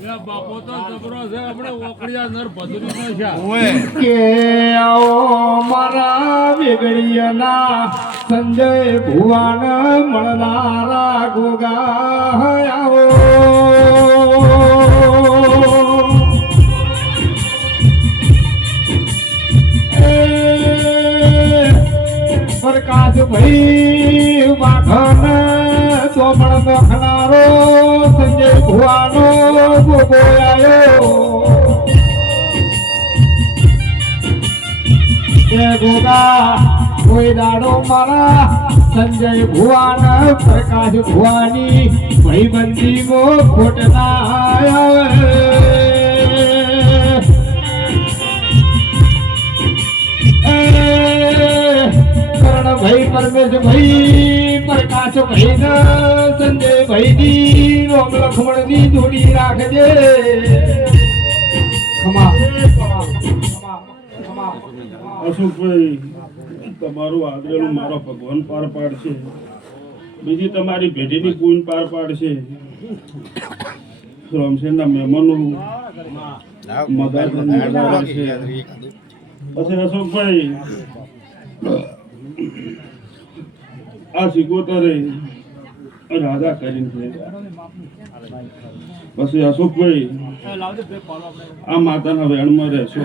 બાપો તો જબરો છે આપણે ઓકડિયા નર ભદરી નો છે કે આવો મારા વેગડિયાના સંજય ભુવાન મળનારા ગોગા આવો પ્રકાશ ભાઈ માખન ચોમણ નખનારો સંજય ભુવાનો ગોગો આયો એ ગોગા કોઈ દાડો મારા સંજય ભુવાન પ્રકાશ ભુવાની ભાઈબંધી મો ખોટ ના આવે ભાઈ પરમેશ ભાઈ પ્રકાશ ભાઈ ને સંજય ભાઈ ની રોમ લખમણ ની જોડી રાખજે અશોકભાઈ તમારું આદરેલું મારો ભગવાન પાર પાડશે બીજી તમારી ભેટીની પૂન પાર પાડશે રામસેનના મહેમાનો મદદ છે પછી અશોકભાઈ આ સિકોતરે રાધા કરીને પછી અશોકભાઈ આ માતાના વેણમાં રહેશો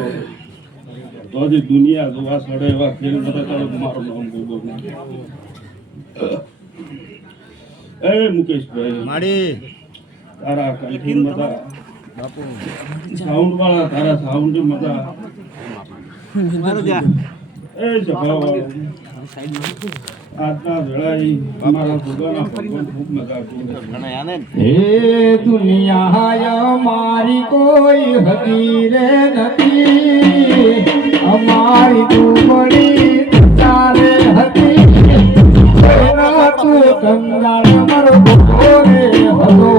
તો હજી દુનિયા જોવા સડે એવા ખેલ બધા ચાલો મારું નામ બોલો એ મુકેશભાઈ તારા કંઠી મતા સાઉન્ડ વાળા તારા સાઉન્ડ મતા એ જભાવ આજના વેળાએ અમારા ભગવાનના ભગવાન ખૂબ મજા આપી હે દુનિયા મારી કોઈ હતી રે નથી અમારી દુબળી તારે હતી તું કંગાળ મારો ભૂખો રે હતો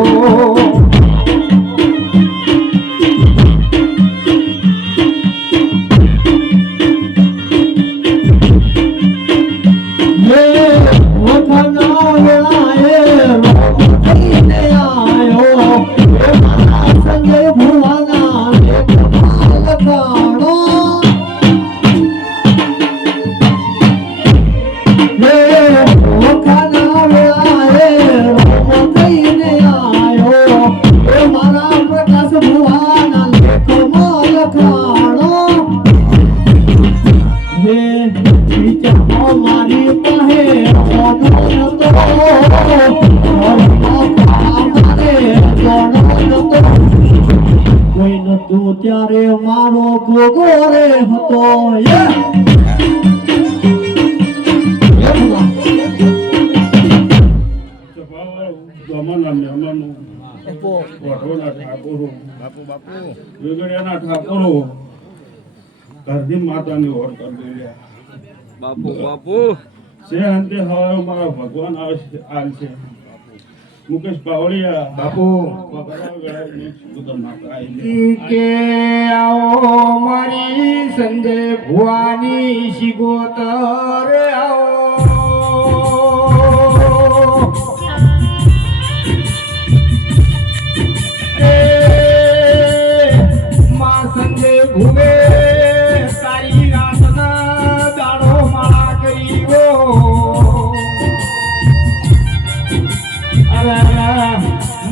ત્યારે મારો ગોગો રે હતો ઘરની માતાની ઓર કરી બાપુ બાપુ છે અંતે હવે મારા ભગવાન આવશે મુકેશ પાવળિયા બાપુ કે આવો મારી સંજય ભુવાની શિગોતર આવો માં સંજય ભુવે તારી રાતના દાડો માળા કર્યો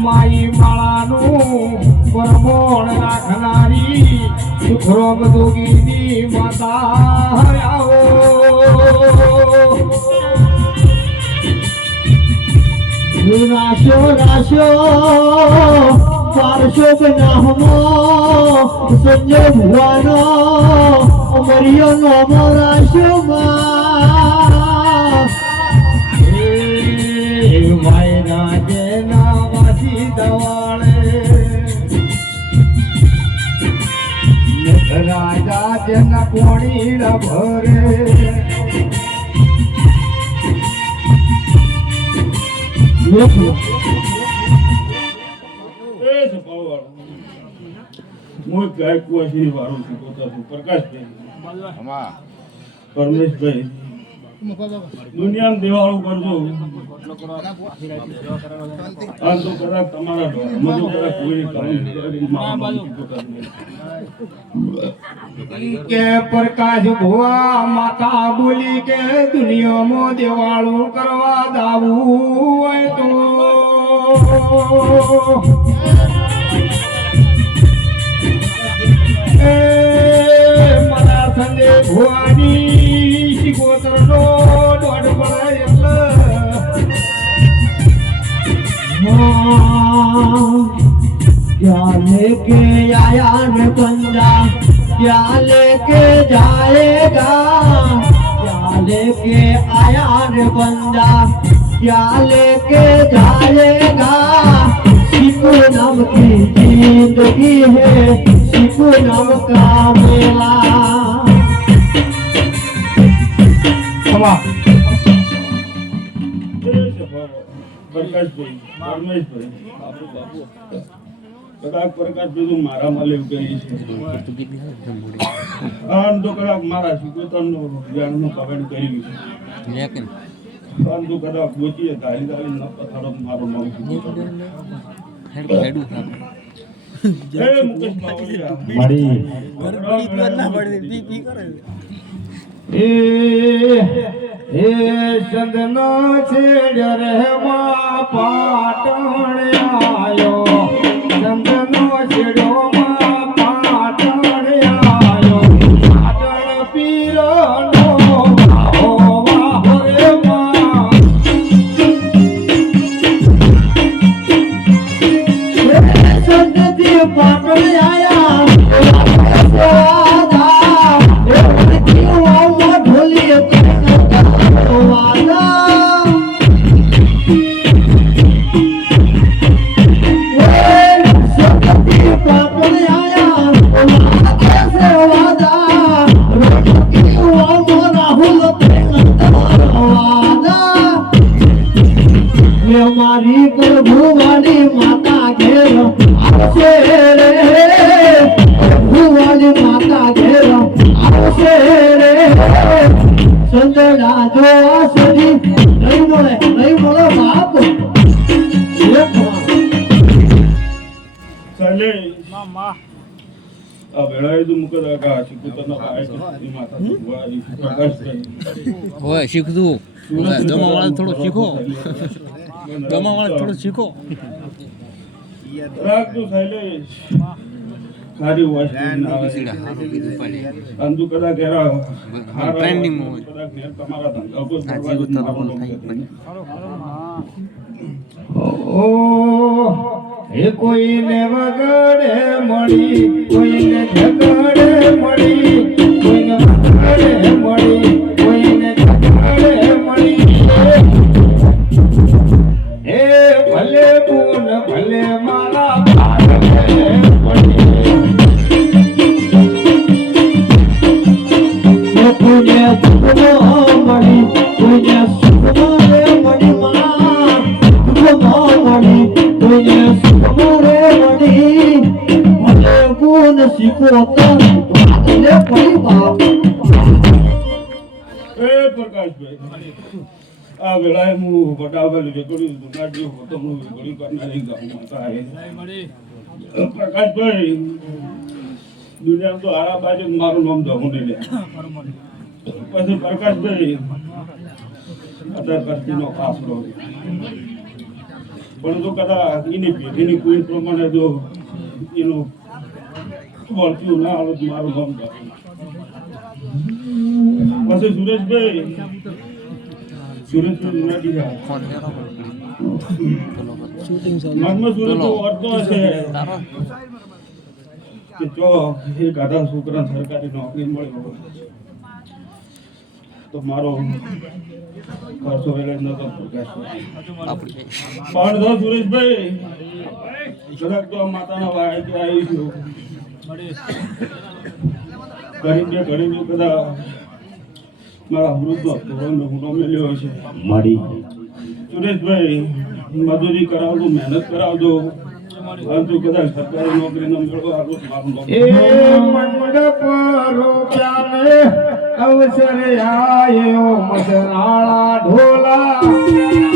માઈ માળાનું પરમોણ રાખનારી સુખરોગ જોગીની માતા આવો રાશો રાશો પારશો બનાહમો સંજય ભુવાનો અમરિયો નોમો રાશો માં ભાઈ રાજના વાસી દવાળે રાજા જેના કોણી ભરે હું ગાયકવાસી વાળું છું પ્રકાશભાઈ પરમેશભાઈ દુનિયાને દિવાળું કરજો આ તો કદાચ તમારા ધર્મમાં જો કદાચ કોઈ કર્મ મારા કે પ્રકાશ ભુવા માતા બોલી કે દુનિયામાં દેવાળું કરવા દાવું હોય તો મારા સંજય ભુવાની શિકોતરનો દોઢ પડે એટલે क्या लेके आया ने बंदा क्या लेके जाएगा क्या लेके आया ने बंदा क्या लेके जाएगा सिखो नाम की जिंदगी है सिखो नाम का मेला પ્રકાશભાઈ પરમેશભાઈ કદાચ પ્રકાશભાઈ મારામાં લેવું કરી છે આમ તો કદાચ મારા શિકોતરનો જ્ઞાનનું કમેન્ટ કર્યું છે આમ તો કદાચ ગોચીએ ધારી ધારી ન પથારો મારો નામ શિકોતર મુકેશ એ ચંદનો છેડ રે માં પાટણ આયો ચંદનો છેડો માં પાટણ આયો પાટણ પીરો નો વાહો રે માં સંગતી પાટણ આયા મારી પ્રભુવાળી માતા ઘેર આવશે રે પ્રભુવાળી માતા ઘેર આવશે રે સંજડા જો સજી નહીં મળે બાપ ચાલે આ વેળાએ તો મુકત આકા શિકોતરનો ભાઈ છે માતા ભગવાન પ્રકાશભાઈ હોય શીખતું દમાવાળા થોડું શીખો દમાવાળા થોડું શીખો રાખજો શૈલેષ ખારી વસ્તુ અંજુ કદાચ ઘેરા ટ્રેન્ડિંગ માં કદાચ ઘેર તમારા ધંધા ઉપર મારું નામ ઓ એ કોઈને વગડે મળી કોઈને ઝગડે મળી કોઈને વગડે મળી કોઈને ઝગડે મળી એ ભલે પૂન ભલે મારા ભારે મળી કોઈને સુખનો મળી કોઈને સુખનો મળી માં સુખનો મળી કોઈને સુખનો મળી ભલે પૂન શીખો તો વાદલે પડી બાપ એ પ્રકાશભાઈ આ વેળાએ હું વડાવેલું રેકોર્ડિંગ દુનાડ્યું હતો હું રેકોર્ડિંગ કરનારી ગામમાં થાય પ્રકાશભાઈ દુનિયા તો આરા બાજુ મારું નામ જવું નહીં લે પછી પ્રકાશભાઈ અઢાર કરતીનો આશરો પણ જો કદાચ એની પેઢીની કોઈ પ્રમાણે જો એનું વળતું ના આવે તો મારું નામ જવું પછી સુરેશભાઈ મનમાં સુરત વર્તો છે કે જો એ ગાધા છોકરા સરકારી નોકરી મળ્યો તો મારો ખર્ચો વેળે નતો પણ જો સુરેશભાઈ જરાક તો માતાના વાય કે આવી છું ગરીબ કદા મારા વૃદ્ધ ધોરણનો ગુનો મેલ્યો છે મળી સુરેશભાઈ મજૂરી કરાવજો મહેનત કરાવજો પરંતુ કદાચ સરકારી નોકરી ન મેળવો આટલું મારું એ મંડપ રૂપિયાને અવસરે આયો મસનાળા ઢોલા